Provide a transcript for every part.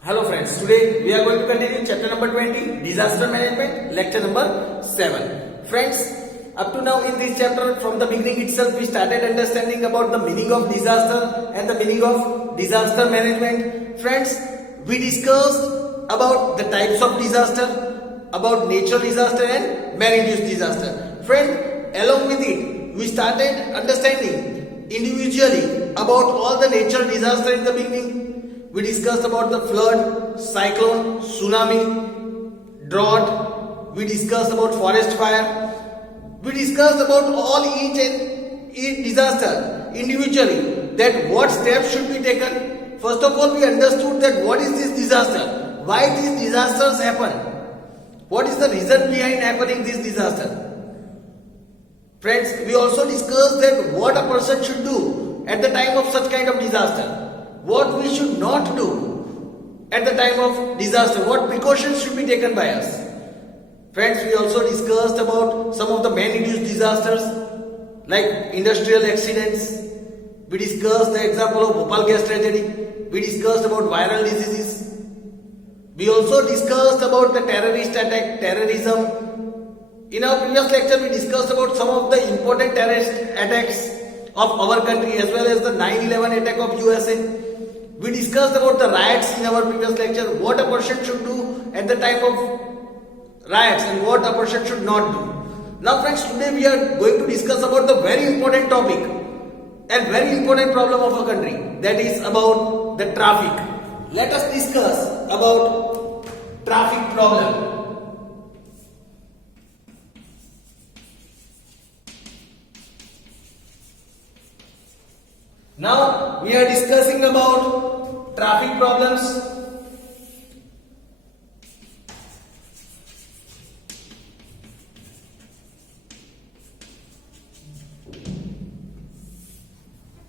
Hello friends, today we are going to continue chapter number 20, disaster management, lecture number 7. Friends, up to now in this chapter, from the beginning itself, we started understanding about the meaning of disaster and the meaning of disaster management. Friends, we discussed about the types of disaster, about natural disaster and man-induced disaster. Friend, along with it, we started understanding individually about all the natural disaster in the beginning. We discussed about the flood, cyclone, tsunami, drought. We discussed about forest fire. We discussed about all each disaster individually, that what steps should be taken. First of all, we understood that what is this disaster, why these disasters happen, what is the reason behind happening this disaster. Friends, we also discussed that what a person should do at the time of such kind of disaster, what we should not do at the time of disaster, what precautions should be taken by us. Friends, we also discussed about some of the man-induced disasters like industrial accidents. We discussed the example of Bhopal gas tragedy. We discussed about viral diseases. We also discussed about the terrorist attack, terrorism. In our previous lecture, we discussed about some of the important terrorist attacks of our country as well as the 9/11 attack of USA. We discussed about the riots in our previous lecture, what a person should do at the time of riots and what a person should not do. Now friends, today we are going to discuss about the very important topic and very important problem of our country, that is about the traffic. Let us discuss about traffic problem. Now we are discussing about traffic problems.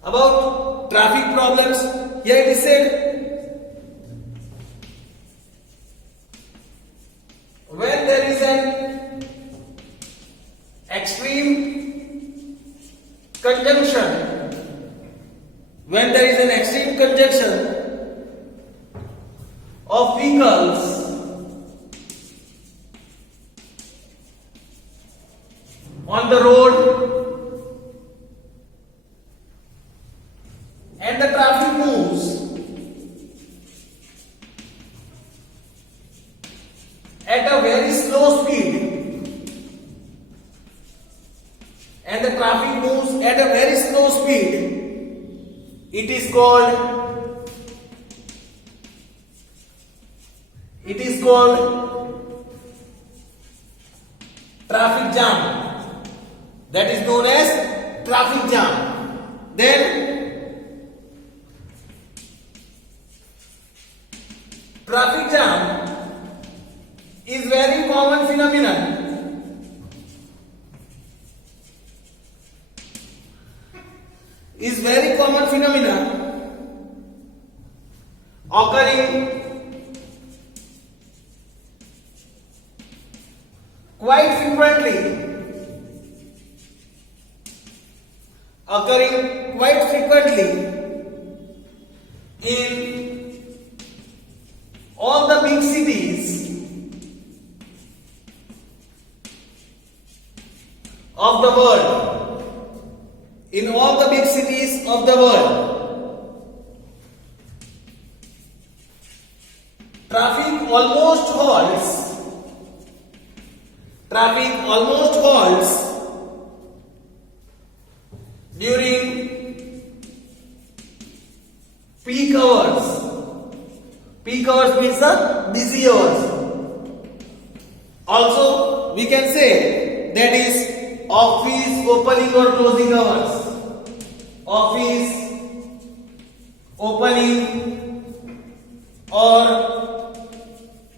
About traffic problems, here it is said, when there is an extreme conjunction, when there is an extreme conjunction of vehicles on the road and the traffic moves at a very slow speed, and the traffic moves at a very slow speed, it is called traffic jam. That is known as traffic jam. Then traffic jam is very common phenomenon occurring quite frequently in all the big cities of the world. In all the big cities of the world, traffic almost halts during peak hours. Peak hours means the busy hours. Also, we can say that is office opening or closing hours. Office opening or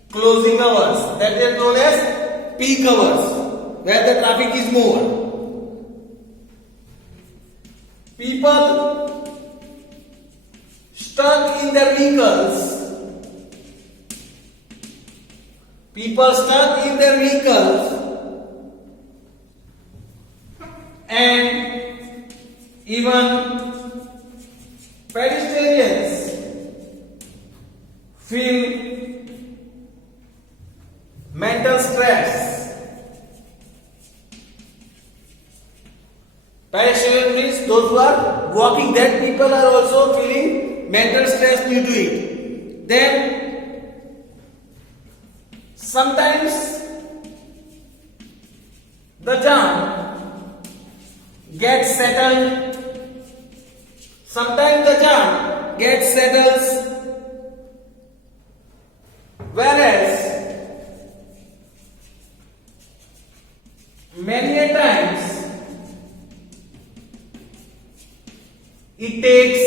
closing hours, that is known as peak hours, where the traffic is more. People stuck in their vehicles and even pedestrians feel mental stress. Pedestrian means those who are walking, that people are also feeling mental stress due to it. Then sometimes the jam gets settled. Sometimes the jam gets settles, whereas many a times it takes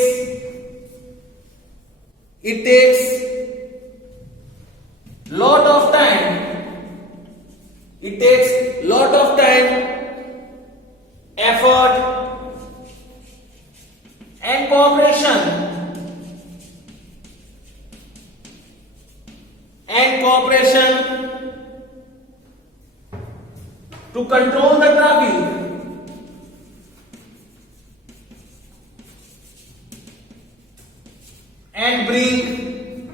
lot of time. It takes lot of time, effort, and cooperation to control the traffic. And bring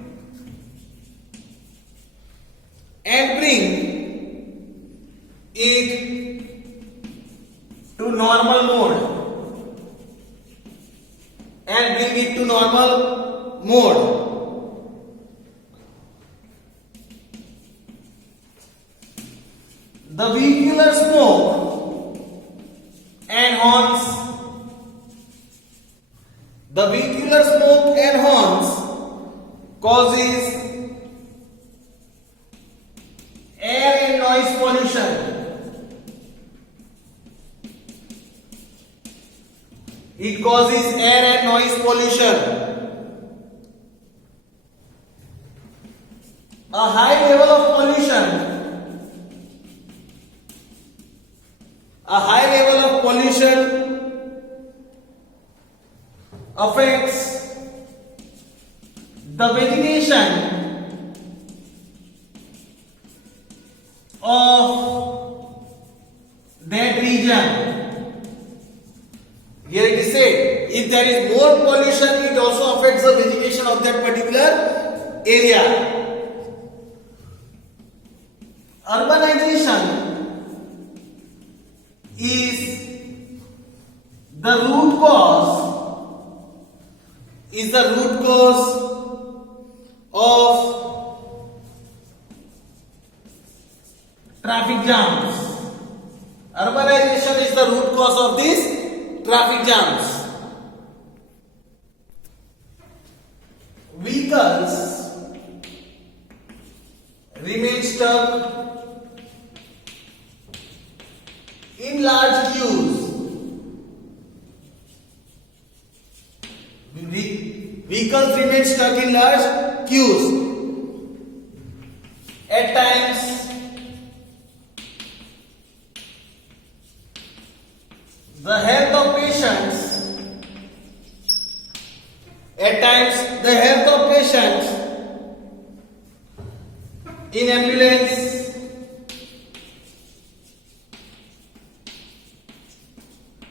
it to normal mode. The vehicular smoke and horns. The vehicular smoke and horns causes air and noise pollution. It causes air and noise pollution. A high level of pollution affects the vegetation of that region. Here it is said, if there is more pollution, it also affects the vegetation of that particular area. Urbanization is the root cause of traffic jams. Urbanization is the root cause of these traffic jams. Vehicles remain stuck in large queues. Vehicles remain stuck in large queues. At times, the health of patients in ambulance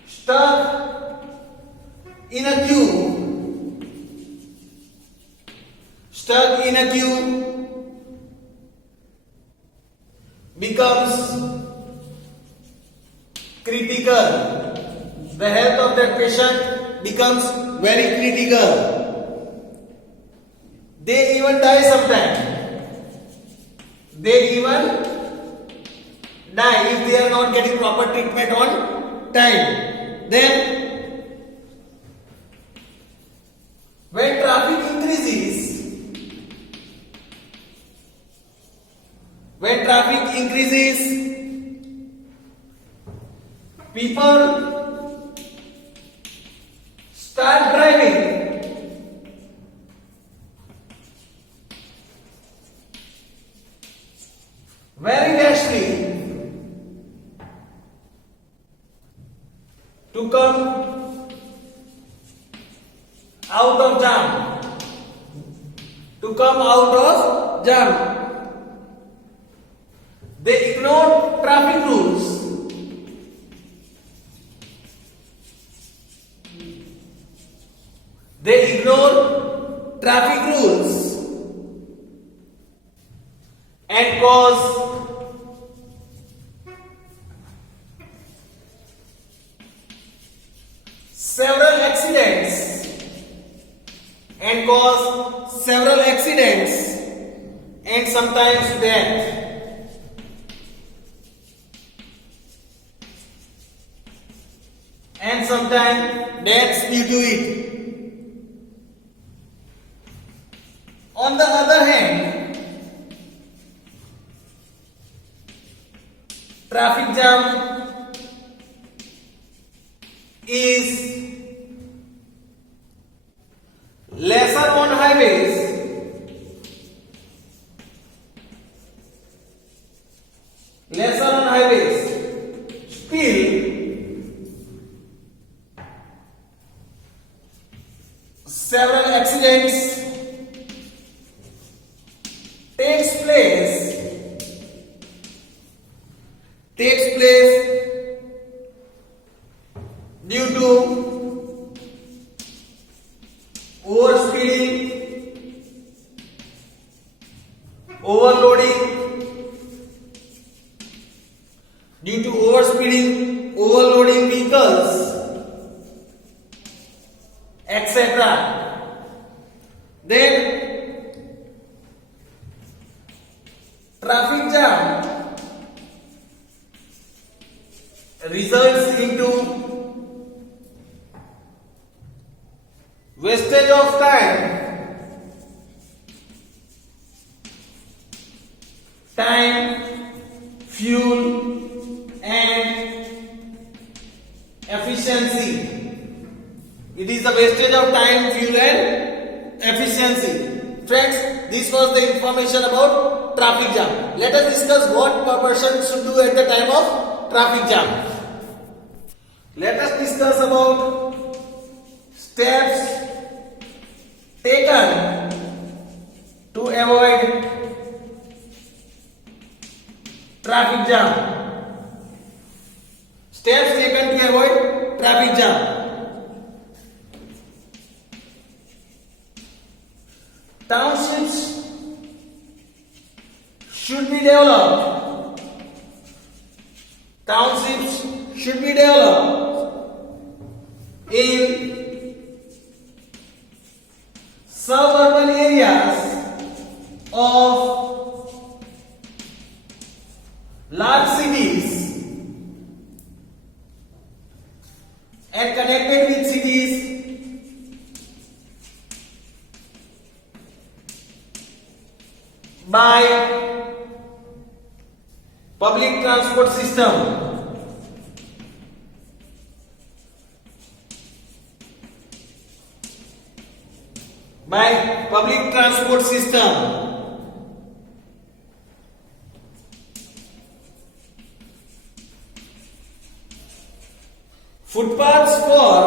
stuck in a queue becomes critical. The health of that patient becomes very critical. They even die sometimes. They even die if they are not getting proper treatment on time. Then, when traffic increases, people start driving very rashly to come out of jam. They ignore traffic rules. several accidents and cause several accidents and sometimes death. And sometimes deaths due to it. On the other hand, traffic jam is lesser on highways still several accidents takes place due to overspeeding, overloading, overloading vehicles, etc. Then traffic jam results into wastage of time, fuel and efficiency. It is the wastage of time, fuel and efficiency. Friends, this was the information about traffic jam. Let us discuss what a person should do at the time of traffic jam. Let us discuss about steps taken to avoid traffic jam. Steps taken to avoid traffic jam. Townships should be developed. Townships should be developed in suburban areas of large cities and connected with cities by public transport system. By public transport system. Footpaths for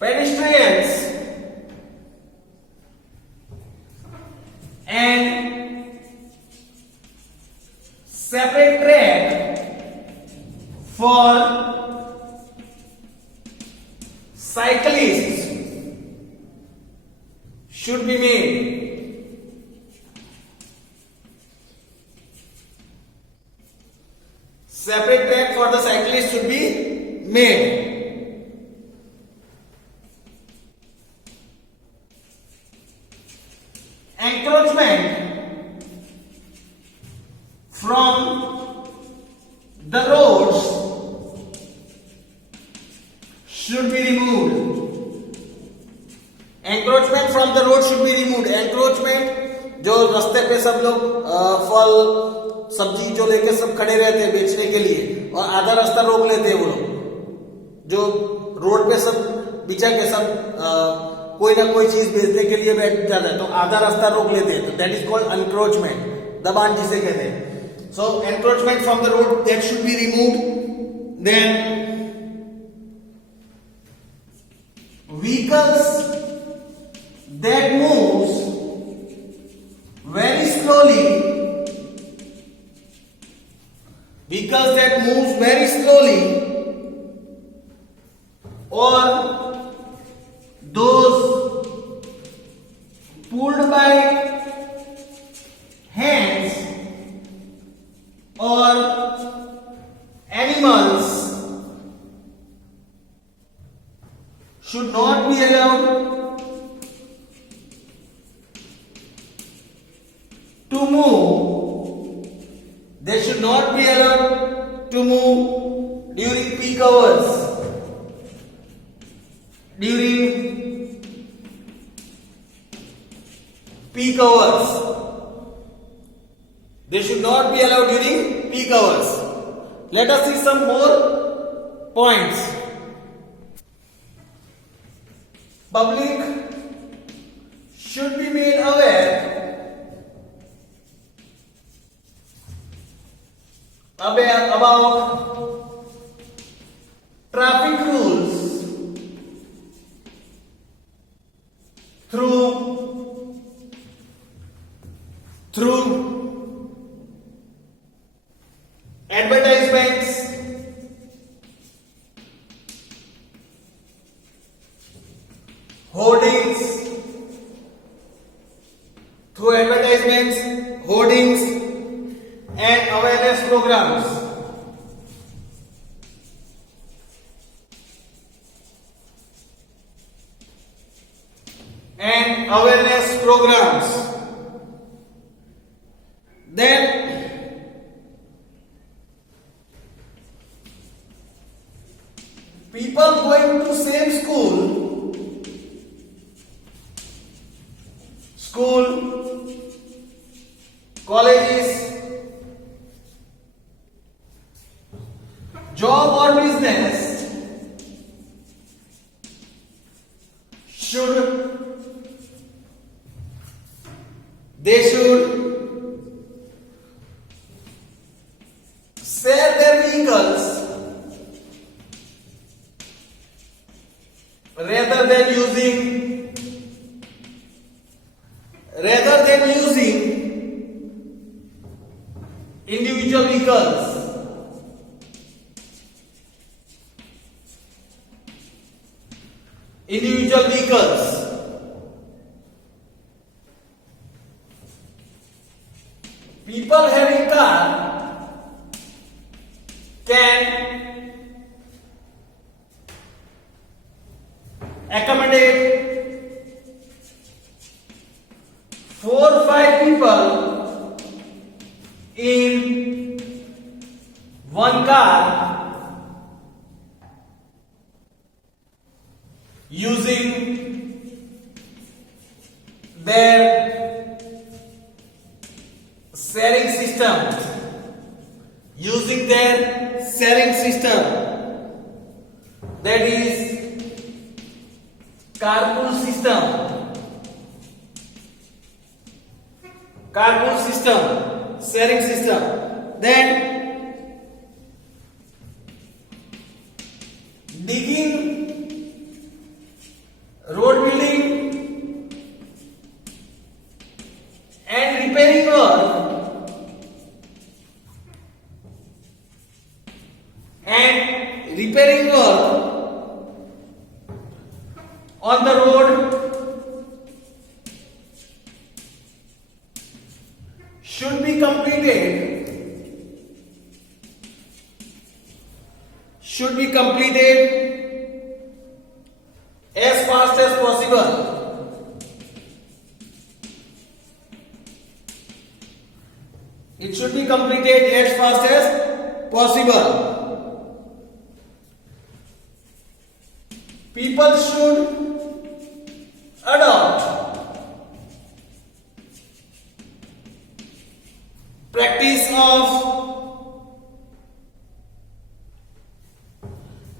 pedestrians and separate track for cyclists should be made. Separate track for the cyclists should be made. Encroachment from the roads should be removed. Encroachment from the road should be removed. Encroachment जो रास्ते पे सब लोग फल सब्जी जो लेके सब खड़े रहते हैं बेचने के लिए और आधा रास्ता रोक लेते हैं वो लोग जो रोड पे सब बिछा के सब कोई ना कोई चीज बेचने के लिए बैठ जाता है तो आधा रास्ता रोक लेते हैं तो दैट इज कॉल्ड एनक्रोचमेंट दबान जिसे कहते हैं. So encroachment from the road that should be removed. Then vehicles that moves very slowly, or those pulled by hands or to move. They should not be allowed to move during peak hours. During peak hours. They should not be allowed during peak hours. Let us see some more points. Public should be made aware about traffic rules through advertisements, hoardings, hoardings and awareness programs. Then people going to same school, colleges, job or business should share their vehicles rather than using individual vehicles. People having car can accommodate 4-5 people in one car using their sharing system, that is carpool system, sharing system. Then digging, road building and repairing work on the road should be completed as fast as possible. It should be completed as fast as possible. People should adopt practice of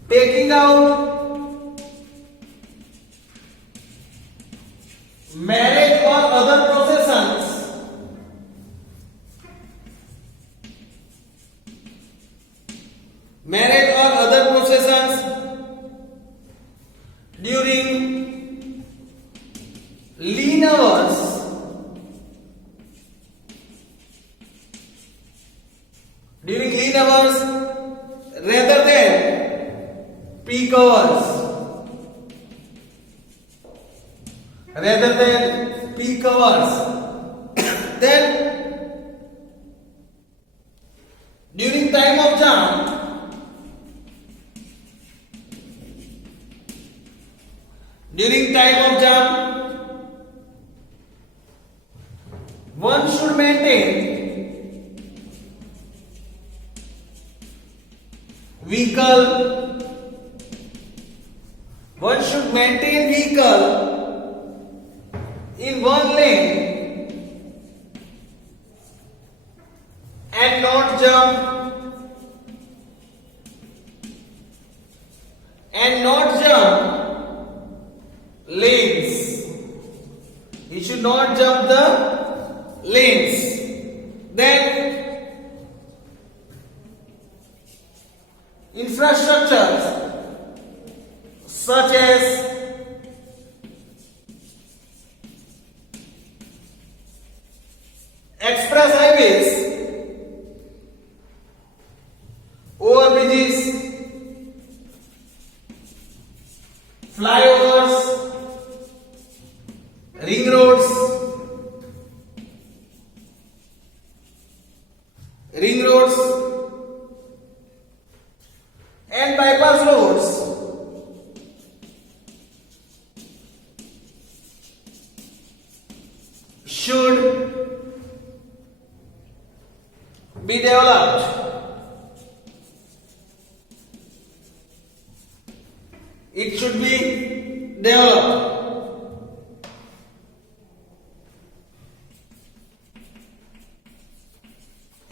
taking out marriage or other processions during lean hours rather than peak hours. Then during time of jam, one should maintain vehicle in one lane and not jump lanes. He should not jump the lanes. Then infrastructures such as express highways, overbridges, flyovers, ring roads, and bypass roads should be developed. It should be developed.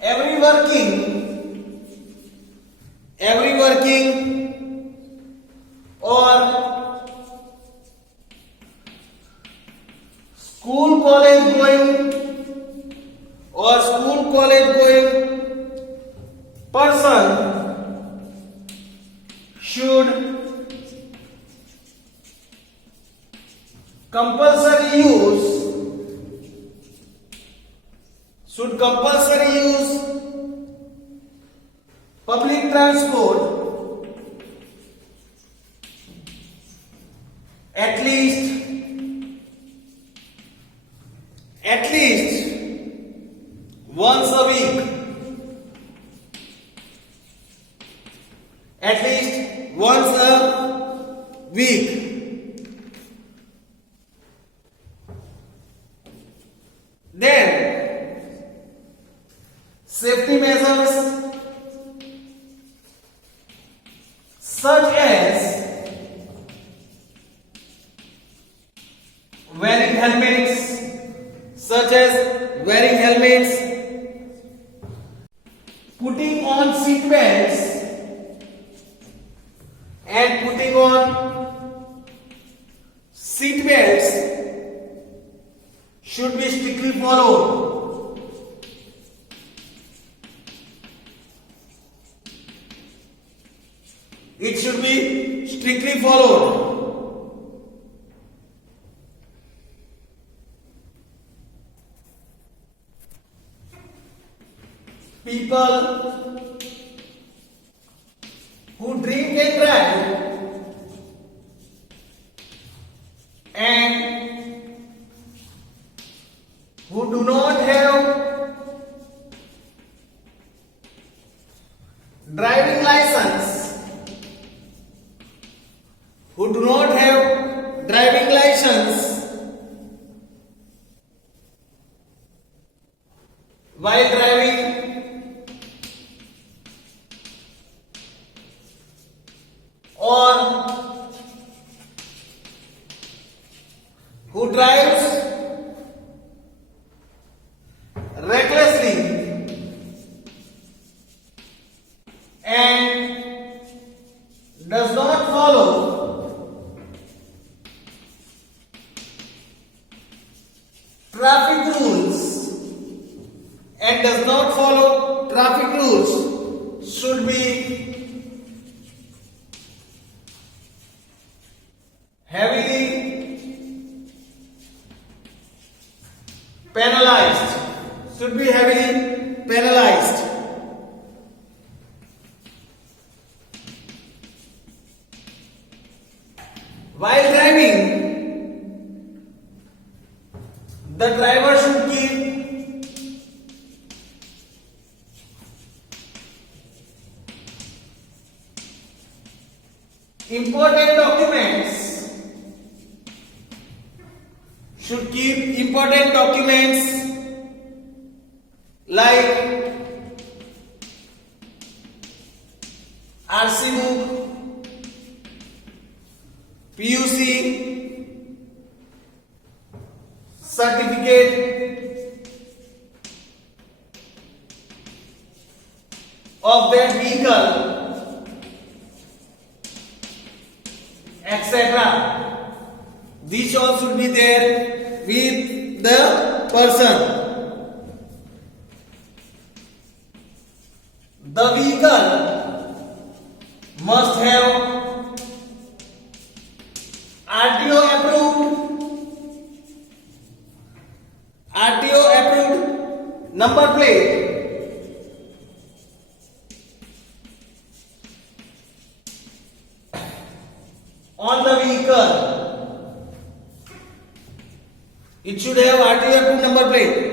Every working or school college going person should compulsory use public transport at least once a week. Then safety measures such as wearing helmets, putting on seat belts, should be strictly followed. It should be strictly followed. People who drink and drive and who do not have driving license while driving or who drives recklessly and does not follow traffic rules should be heavily penalized. While driving, the driver should keep important documents certificate of that vehicle, etc. These all should be there with the person. The vehicle must have RTO approved number plate, on the vehicle. It should have RTO approved number plate.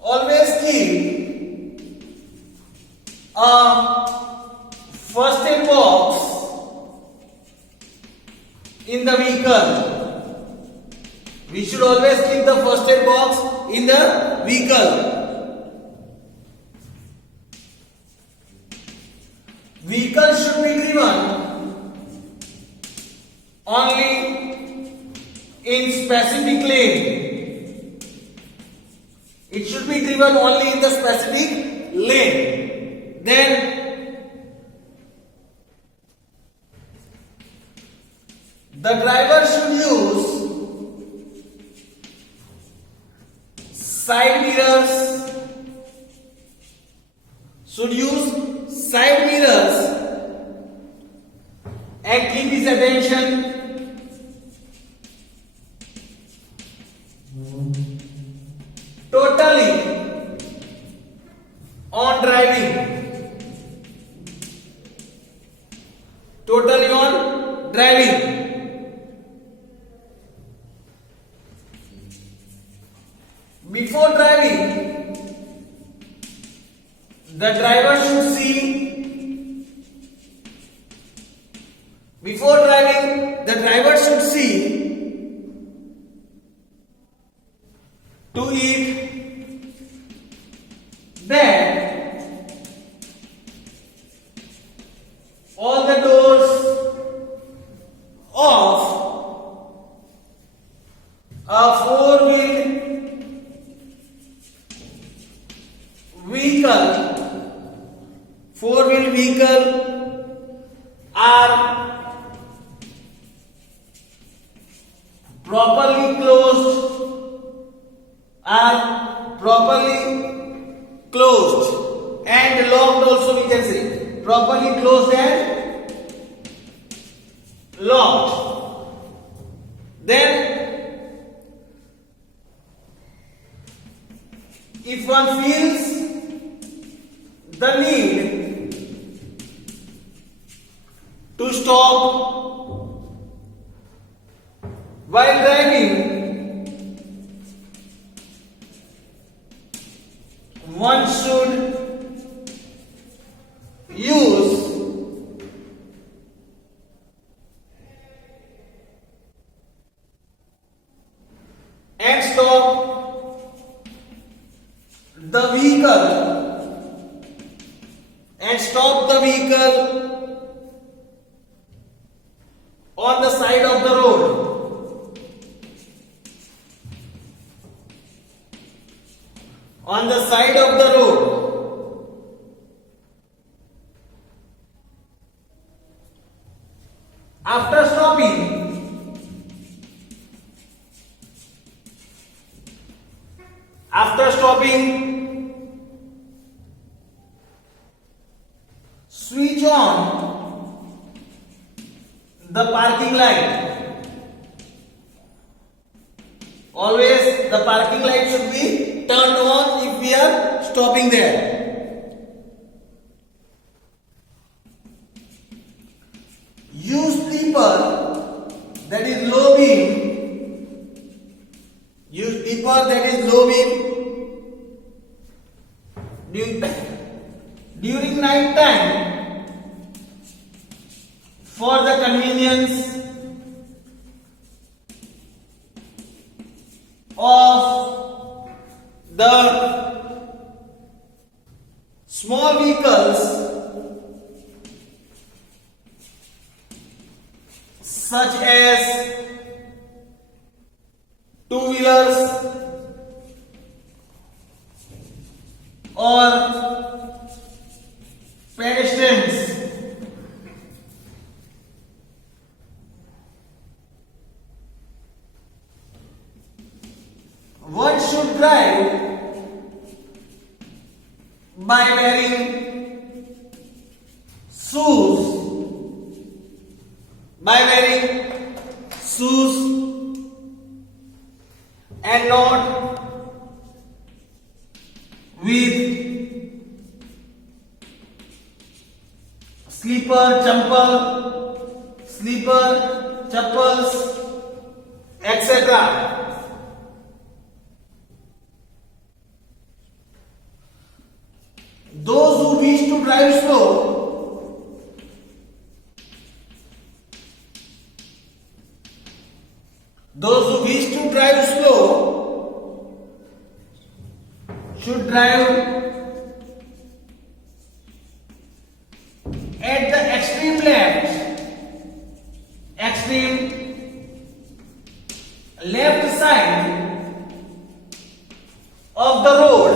Always keep a first aid box in the vehicle. We should always keep the first aid box in the vehicle. Vehicle should be driven only in specific lane. It should be driven only in the specific lane. Then the driver should use side mirrors. And keep his attention totally on driving. Totally on driving. Before driving, the driver should see. Before driving, the driver should see to it that all the doors of a four-wheeled vehicle are properly closed and locked also, we can say properly closed and locked. Then if one feels the need to stop while driving, one should use and stop the vehicle on the side of the road. On the side of the road. After stopping, switch on the parking light. Always the parking light should be turned on if we are stopping there. Use beeper that is low beam. During night time for the convenience of the small vehicles such as two-wheelers or pedestrians. One should drive by wearing shoes, and not with slipper, chappals, etc. Those who wish to drive slow should drive at the extreme left side of the road,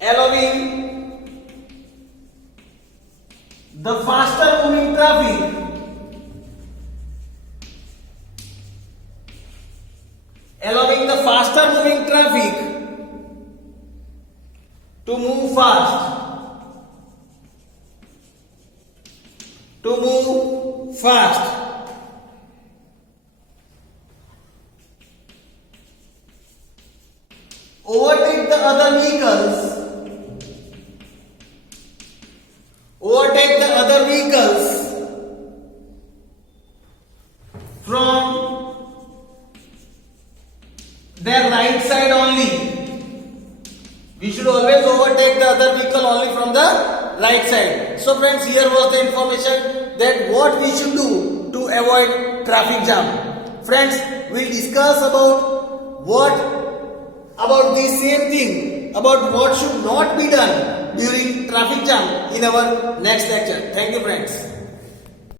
allowing the faster moving traffic to move fast. Overtake the other vehicles from their right side only. We should always overtake the other vehicle only from the right side. So friends, here was the information that what we should do to avoid traffic jam. Friends, we'll discuss about the same thing, about what should not be done during traffic jam in our next lecture. Thank you friends.